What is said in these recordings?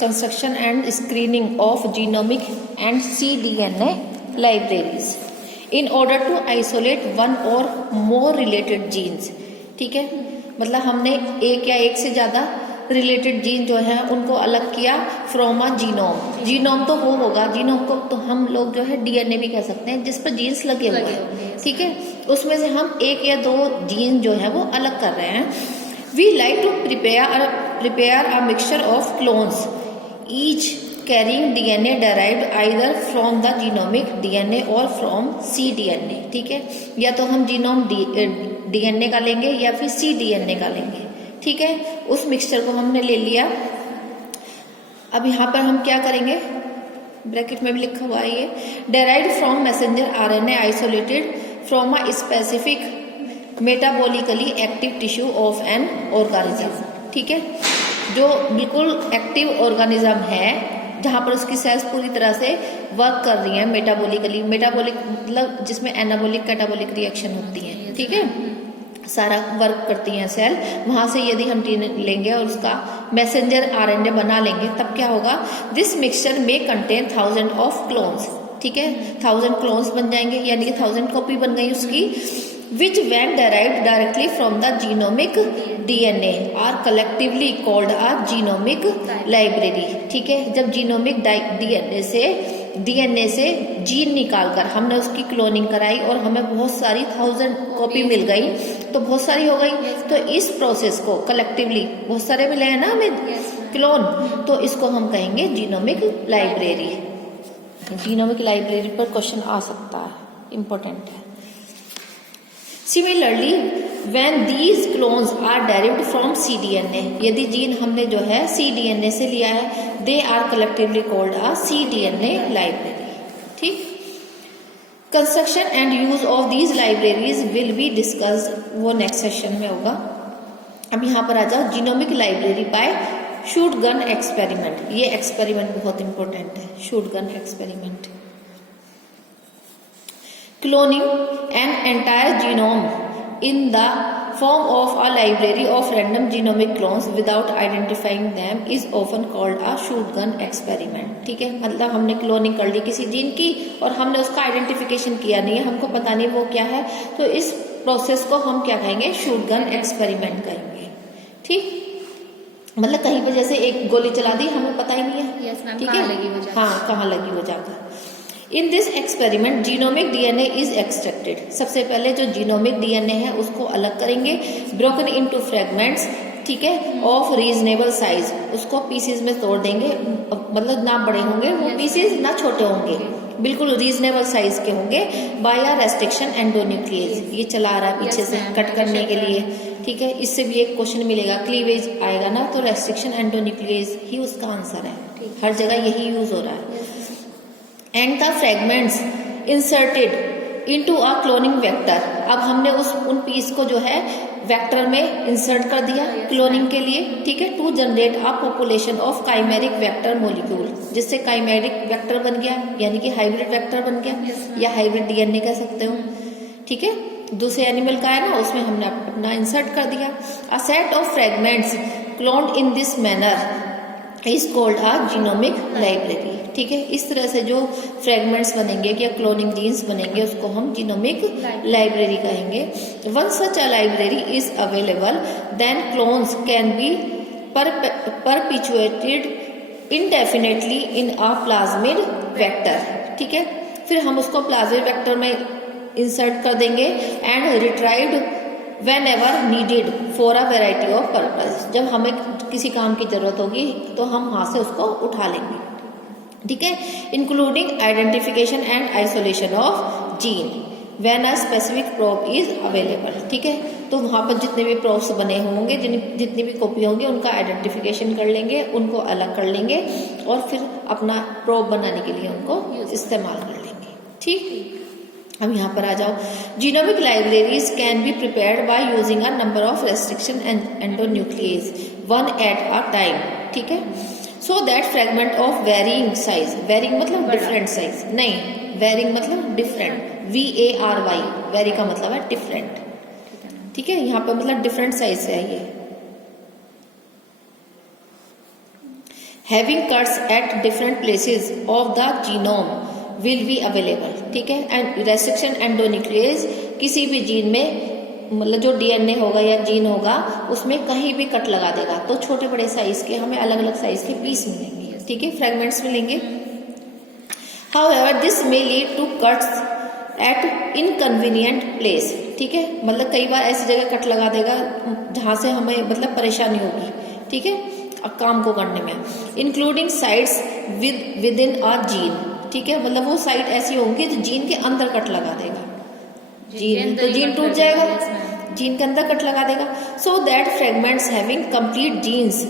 Construction and screening of genomic and cDNA libraries in order to isolate one or more related jeans. ठीक है, मतलब हमने एक या एक से ज़्यादा रिलेटेड जीन जो है उनको अलग किया फ्रॉम अ जीनोम। जीनोम तो वो होगा, जीनोम को तो हम लोग जो है डीएनए भी कह सकते हैं, जिस पर जीन्स लगे हुए हैं। ठीक है, उसमें से हम एक या दो जीन जो है वो अलग कर रहे हैं। We like to prepare a mixture of clones each carrying DNA derived either from the genomic DNA or from cDNA। ठीक है, या तो हम जीनोम डीएनए का लेंगे या फिर cDNA का लेंगे। ठीक है, उस मिक्सचर को हमने ले लिया। अब यहाँ पर हम क्या करेंगे, ब्रैकेट में भी लिखा हुआ है ये, derived from messenger RNA isolated from a specific metabolically active tissue of an organism. ठीक है, जो बिल्कुल एक्टिव ऑर्गेनिज्म है जहाँ पर उसकी सेल्स पूरी तरह से वर्क कर रही हैं मेटाबॉलिकली। मेटाबॉलिक मतलब जिसमें एनाबॉलिक कैटाबॉलिक रिएक्शन होती है। ठीक है, सारा वर्क करती हैं सेल, वहां से यदि हम लेंगे और उसका मैसेंजर आरएनए बना लेंगे तब क्या होगा, दिस मिक्सचर में कंटेन 1000 ऑफ क्लोन्स। ठीक है, 1000 क्लोन्स बन जाएंगे, यानी कि 1000 कॉपी बन गई उसकी, which when derived directly from the genomic DNA are collectively called a genomic library. ठीक है, जब जीनोमिक डीएनए से जीन निकालकर हमने उसकी क्लोनिंग कराई और हमें बहुत सारी 1000 कॉपी मिल गई, तो बहुत सारी हो गई, तो इस प्रोसेस को कलेक्टिवली बहुत सारे मिले हैं ना हमें क्लोन, तो इसको हम कहेंगे जीनोमिक लाइब्रेरी। जीनोमिक लाइब्रेरी पर क्वेश्चन आ सकता है, इंपॉर्टेंट है। Similarly when these clones are derived from cDNA, यदि जीन हमने जो है cDNA से लिया है, they are collectively called a cDNA library. ठीक, construction and use of these libraries will be discussed, वो नेक्स्ट सेशन में होगा। अब यहाँ पर आ जाओ, genomic library by shotgun experiment. ये एक्सपेरिमेंट बहुत इंपॉर्टेंट है, शूटगन experiment. Cloning an entire genome in the form of a library of random genomic clones without identifying them is often called a shotgun experiment। ठीक है, मतलब हमने cloning कर ली किसी gene की और हमने उसका आइडेंटिफिकेशन किया नहीं है, हमको पता नहीं वो क्या है, तो इस प्रोसेस को हम क्या कहेंगे, शूटगन एक्सपेरिमेंट कहेंगे। ठीक, मतलब कहीं पर जैसे एक गोली चला दी, हमें पता ही नहीं है। ठीक है, हाँ, कहाँ लगी वो जाकर। In this experiment genomic DNA is extracted. सबसे पहले जो जीनोमिक डीएनए है उसको अलग करेंगे, ब्रोकन इनटू फ्रेगमेंट्स। ठीक है, ऑफ रीजनेबल साइज, उसको पीसेस में तोड़ देंगे, मतलब ना बड़े होंगे वो पीसेस, ना छोटे होंगे, बिल्कुल रीजनेबल साइज के होंगे, बाय अ रेस्ट्रिक्शन एंडोन्यूक्लिएज। ये चला रहा है पीछे से कट करने के लिए। ठीक है, इससे भी एक क्वेश्चन मिलेगा, क्लीवेज आएगा ना, तो रेस्ट्रिक्शन एंडोन्यूक्लिएज ही उसका आंसर है, हर जगह यही यूज हो रहा है। And the fragments inserted into a cloning vector. अब हमने उन पीस को जो है वेक्टर में इंसर्ट कर दिया क्लोनिंग के लिए। ठीक है, to generate a population of chimeric vector molecule, जिससे काइमेरिक वेक्टर बन गया, यानी कि हाइब्रिड वेक्टर बन गया, या हाइब्रिड डीएनए कह सकते हो। ठीक है, दूसरे एनिमल का है ना, उसमें हमने अपना इंसर्ट कर दिया। A set of fragments cloned in this manner is called a genomic library. ठीक है, इस तरह से जो फ्रेगमेंट्स बनेंगे या क्लोनिंग जीन्स बनेंगे उसको हम जीनोमिक लाइब्रेरी कहेंगे। One such a library is available then clones can be perpetuated indefinitely in a plasmid vector. ठीक है, फिर हम उसको प्लाज्मिड वेक्टर में इंसर्ट कर देंगे and रिट्राइव्ड whenever needed for a variety of purpose। जब हमें किसी काम की जरूरत होगी तो हम वहां से उसको उठा लेंगे। ठीक है, including identification and isolation of gene when a specific probe is available. ठीक है, तो वहां पर जितने भी प्रोब्स बने होंगे, जितनी भी कॉपी होंगी, उनका आइडेंटिफिकेशन कर लेंगे, उनको अलग कर लेंगे और फिर अपना प्रोब बनाने के लिए उनको इस्तेमाल कर लेंगे। ठीक, अब यहाँ पर आ जाओ, genomic libraries can be prepared by using a number of restriction endonuclease one at a time. ठीक है, so that fragment of varying size, varying मतलब डिफरेंट साइज नहीं, वेरिंग मतलब डिफरेंट, VARY, वेरी का मतलब है डिफरेंट। ठीक है, यहाँ पर मतलब डिफरेंट साइज है ये। Having cuts at different places of the genome will be available, ठीक है। एंड रेस्ट्रिक्शन एंडोन्यूक्लियस, किसी भी जीन में मतलब जो डीएनए होगा या जीन होगा उसमें कहीं भी कट लगा देगा तो छोटे बड़े साइज के हमें अलग अलग साइज के पीस मिलेंगे, ठीक है, फ्रेगमेंट्स मिलेंगे। However this may lead to cuts at inconvenient place, ठीक है, मतलब कई बार ऐसी जगह कट लगा देगा जहां से हमें मतलब परेशानी होगी, ठीक है, काम को करने में। Including sites with in a gene, ठीक है, मतलब वो साइट ऐसी होंगी जो जीन के अंदर कट लगा देगा, जीन तो जीन टूट जाएगा, जीन के अंदर कट लगा देगा। So that fragments having complete genes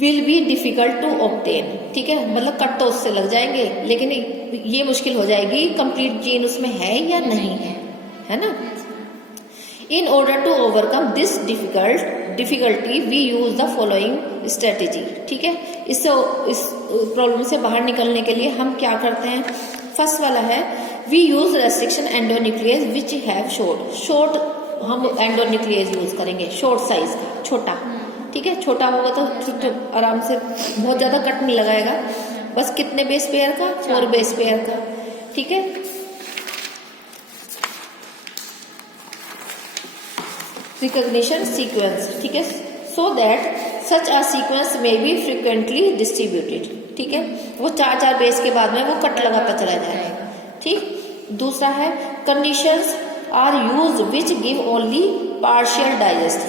will be difficult to obtain, ठीक है, मतलब कट तो उससे लग जाएंगे लेकिन ये मुश्किल हो जाएगी कंप्लीट जीन उसमें है या नहीं है ना। In order to overcome this difficulty we use the following strategy, ठीक है, इस प्रॉब्लम से बाहर निकलने के लिए हम क्या करते हैं। फर्स्ट वाला है we use restriction endonuclease which have short हम एंडोन्यूक्लियस यूज करेंगे, शॉर्ट साइज का, छोटा, ठीक है, छोटा होगा तो आराम से बहुत ज्यादा कट नहीं लगाएगा, बस कितने बेस पेयर का, 4 बेस पेयर का, ठीक है। रिकॉग्निशन सीक्वेंस, ठीक है, so that such a sequence में बी फ्रिक्वेंटली डिस्ट्रीब्यूटेड, ठीक है, वो 4 बेस के बाद में वो कट लगाता चला जाएगा, ठीक। दूसरा है conditions are use which give only partial digest,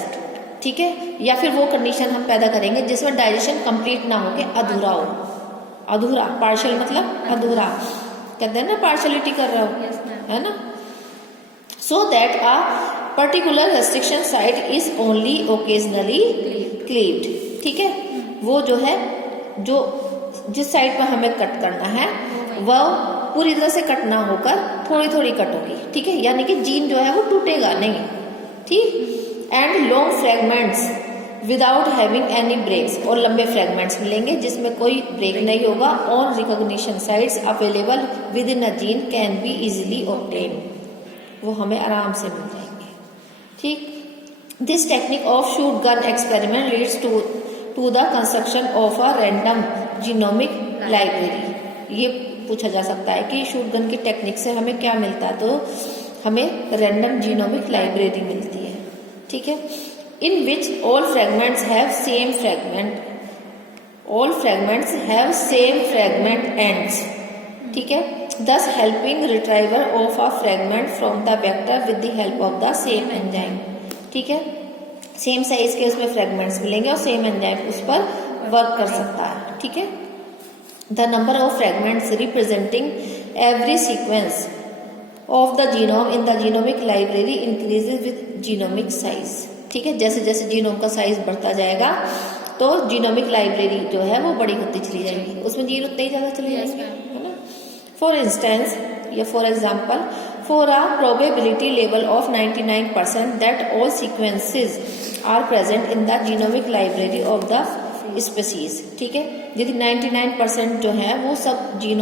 ठीक है, या फिर वो कंडीशन हम पैदा करेंगे जिसमें डाइजेशन कंप्लीट ना हो के अधूरा हो, अधूरा, पार्शियल मतलब अधूरा, कहते हैं ना पार्शियलिटी कर रहा हो, है ना। So that a particular restriction site is only occasionally cleaved, ठीक है, वो जो है जो जिस साइड पर हमें कट करना है वह पूरी तरह से कट ना होकर थोड़ी थोड़ी कट होगी, ठीक है, यानी कि जीन जो है वो टूटेगा नहीं, ठीक। And long fragments without having any breaks, और लंबे फ्रेगमेंट्स मिलेंगे जिसमें कोई ब्रेक नहीं होगा। All recognition sites available within a gene can be easily obtain, वो हमें आराम से मिल जाएंगे, ठीक। This technique of shotgun experiment leads to the construction of a random genomic library. ये पूछा जा सकता है कि शूट गन की टेक्निक से हमें क्या मिलता है, तो हमें रैंडम जीनोमिक लाइब्रेरी मिलती है, ठीक है, in which all fragments have same fragment ends, ठीक है, thus helping retrieval of a fragment from the vector with the help of the same enzyme, ठीक है, सेम साइज के उसमें फ्रेगमेंट्स मिलेंगे और सेम एंजाइम उस पर वर्क कर सकता है, ठीक है। The number of fragments representing every sequence of the genome in the genomic library increases with genomic size, ठीक है, जैसे जैसे जीनोम का साइज बढ़ता जाएगा तो जीनोमिक लाइब्रेरी जो है वो बड़ी होती चली जाएगी, उसमें जीन उतने ही ज्यादा चले जाएंगे, है ना। फॉर इंस्टेंस या for example, for a probability level of 99% that all sequences are present in the genomic library of the species, ठीक है, यदि 99% जो है वो सब जीन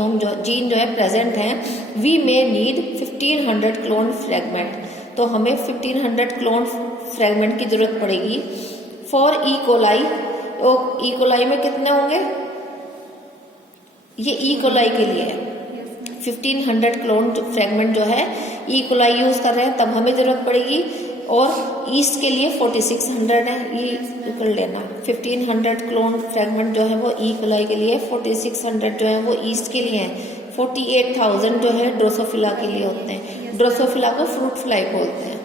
जो है प्रेजेंट हैं, we may need 1500 clone fragment, तो हमें 1500 क्लोन फ्रेगमेंट की जरूरत पड़ेगी। फॉर ई कोलाई में कितने होंगे, ये ई कोलाई के लिए है 1500 क्लोन फ्रेगमेंट जो है ई कोलाई यूज कर रहे हैं तब हमें जरूरत पड़ेगी, और ईस्ट के लिए 4600 है, ये कर लेना। 1500 क्लोन फ्रेगमेंट जो है वो ई कोलाई के लिए, 4600 जो है वो ईस्ट के लिए है, 48,000 जो है ड्रोसोफिला के लिए होते हैं। ड्रोसोफिला को फ्रूट फ्लाई बोलते हैं,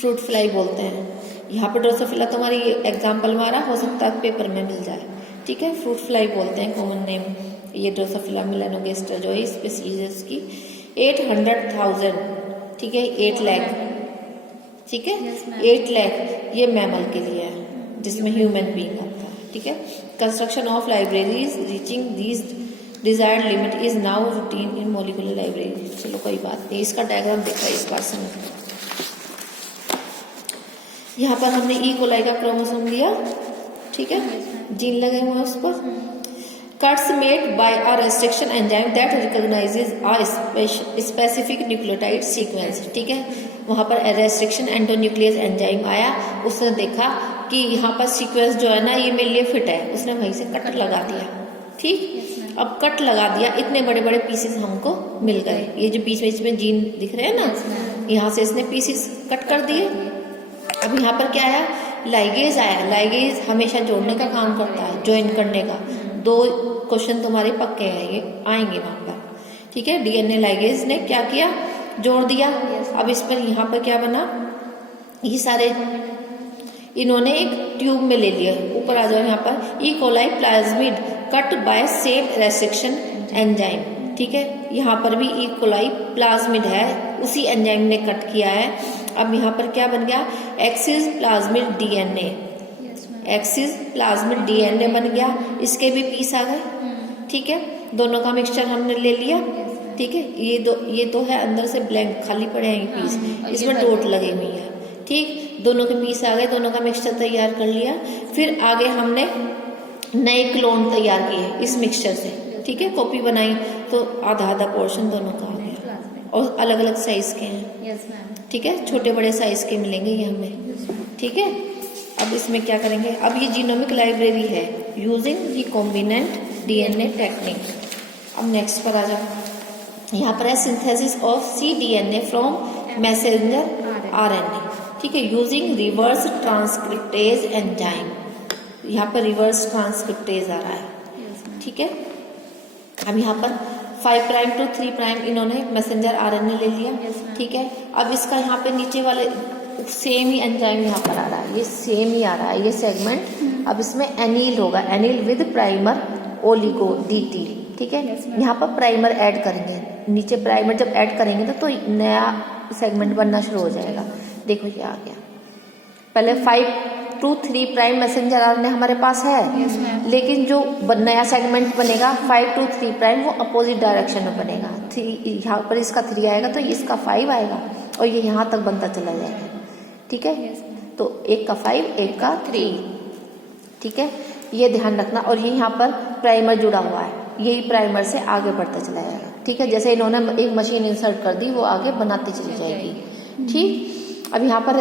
फ्रूट फ्लाई बोलते हैं। यहाँ पे ड्रोसोफिला तुम्हारी एग्जाम्पल मारा, हो सकता है पेपर में मिल जाए, ठीक है, फ्रूट फ्लाई बोलते हैं कॉमन नेम ये ड्रोसोफिला मेलानोगास्टर जो है स्पीसीज की। 800,000, ठीक है, 8 लाख, ठीक है, 8 लाख ये मैमल के लिए है जिसमें ह्यूमन बीइंग आता है, ठीक है। Construction of libraries reaching these desired limit is now routine in molecular library. चलो कोई बात नहीं, इसका डायग्राम देखा इस बार समझ। यहाँ पर हमने ई कोलाई का क्रोमोसोम लिया, ठीक है, जीन लगे हुए हैं उस पर। Cuts made by a restriction enzyme that recognizes a specific nucleotide sequence, ठीक है, वहां पर रेस्ट्रिक्शन एंडोन्यूक्लियस एंजाइम आया, उसने देखा कि यहाँ पर सीक्वेंस जो है ना ये मेरे लिए फिट है, उसने वहीं से कट लगा दिया। ठीक, अब कट लगा दिया, इतने बड़े बड़े पीसेस हमको मिल गए। ये जो बीच बीच में जीन दिख रहे हैं ना, यहाँ से इसने पीसेस कट कर दिए। अब यहाँ पर क्या आया, लाइगेज आया। लाइगेज हमेशा जोड़ने का काम करता है, ज्वाइन करने का। 2 क्वेश्चन तुम्हारे पक्के हैं, ये आएंगे वहां पर। ठीक है, डीएनए लाइगेज ने क्या किया, जोड़ दिया। अब इस पर यहाँ पर क्या बना, ये सारे इन्होंने एक ट्यूब में ले लिया। ऊपर आ जाओ, यहाँ पर E coli plasmid cut by same restriction enzyme. ठीक है, यहाँ पर भी ई कोलाई प्लाज्मिड है, उसी एंजाइम ने कट किया है। अब यहाँ पर क्या बन गया, axis plasmid DNA. Axis plasmid DNA बन गया, इसके भी पीस आ गए। ठीक है, दोनों का मिक्सचर हमने ले लिया। ठीक है, ये तो है अंदर से ब्लैंक खाली पड़े हैं पीस, इसमें डॉट लगे हुई है। ठीक, दोनों के पीस आ गए, दोनों का मिक्सचर तैयार कर लिया। फिर आगे हमने नए क्लोन तैयार किए इस मिक्सचर से। ठीक है, कॉपी बनाई तो आधा आधा पोर्शन दोनों का आ गया, और अलग अलग साइज के हैं। ठीक है, छोटे बड़े साइज के मिलेंगे ये हमें। ठीक है, अब इसमें क्या करेंगे, अब ये जीनोमिक लाइब्रेरी है यूजिंग दी कॉम्बिनेंट डीएनए टेक्निक। अब नेक्स्ट पर आ जाओ, यहाँ पर है synthesis of cDNA from messenger RNA. ठीक है, यूजिंग रिवर्स ट्रांसक्रिप्टेज एंजाइम। यहाँ पर रिवर्स ट्रांसक्रिप्टेज आ रहा है। ठीक है, अब यहाँ पर 5 प्राइम टू 3 प्राइम इन्होंने मैसेंजर आरएनए ले लिया। ठीक है, अब इसका यहाँ पे नीचे वाले सेम ही एंजाइम यहाँ पर आ रहा है, ये सेम ही आ रहा है ये सेगमेंट। अब इसमें एनील होगा, anneal with primer oligo DT। ठीक है, यहाँ पर प्राइमर ऐड करेंगे, नीचे प्राइमर जब ऐड करेंगे तो नया सेगमेंट बनना शुरू हो जाएगा। देखो ये आ गया। पहले 5 to 3 प्राइम मैसेंजर आरएनए हमारे पास है, लेकिन जो नया सेगमेंट बनेगा 5 to 3 प्राइम वो अपोजिट डायरेक्शन में बनेगा। यहाँ पर इसका 3 आएगा तो इसका 5 आएगा, और ये यहाँ तक बनता चला जाएगा। ठीक है, तो एक का 5 एक का 3। ठीक है, ये ध्यान रखना। और ये यहाँ पर प्राइमर जुड़ा हुआ है, यही प्राइमर से आगे बढ़ता चला जाएगा। ठीक है, जैसे इन्होंने एक मशीन इंसर्ट कर दी, वो आगे बनाती चली जाएगी। ठीक, अब यहाँ पर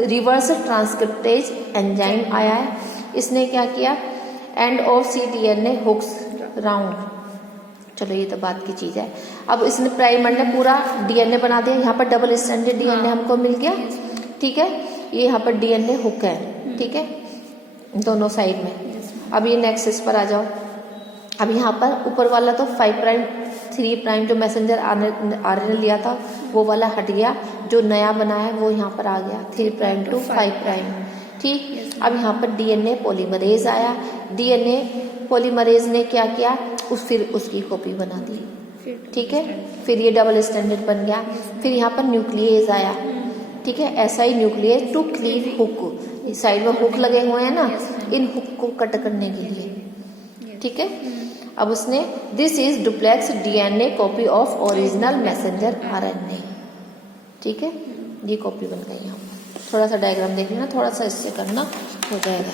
रिवर्स ट्रांसक्रिप्टेज एंजाइम आया है, इसने क्या किया, end of cDNA hooks round. चलो ये तो बात की चीज है। अब इसने प्राइमर ने पूरा डीएनए बना दिया, यहाँ पर डबल स्ट्रैंडेड डीएनए हमको मिल गया। ठीक है, ये यहाँ पर डीएनए हुक है। ठीक है, दोनों साइड में। अब ये नेक्स्ट इस पर आ जाओ। अब यहाँ पर ऊपर वाला तो 5 प्राइम 3 प्राइम जो मैसेंजर आरएनए लिया था वो वाला हट गया, जो नया बना है वो यहाँ पर आ गया 3 प्राइम टू 5 प्राइम। ठीक, अब यहाँ पर डीएनए पॉलीमरेज आया। डीएनए पॉलीमरेज ने क्या किया, फिर उसकी कॉपी बना दी। ठीक है, फिर ये डबल स्टैंडर्ड बन गया। फिर यहाँ पर न्यूक्लियस आया। ठीक है, ऐसा ही nucleus to cleave hook, side में हुक लगे हुए हैं ना, इन हुक को कट करने के लिए। ठीक है, अब उसने this is duplex DNA copy of original messenger RNA. ठीक है, ये कॉपी बन गई। यहाँ थोड़ा सा डायग्राम देख लेना, थोड़ा सा इससे करना हो जाएगा।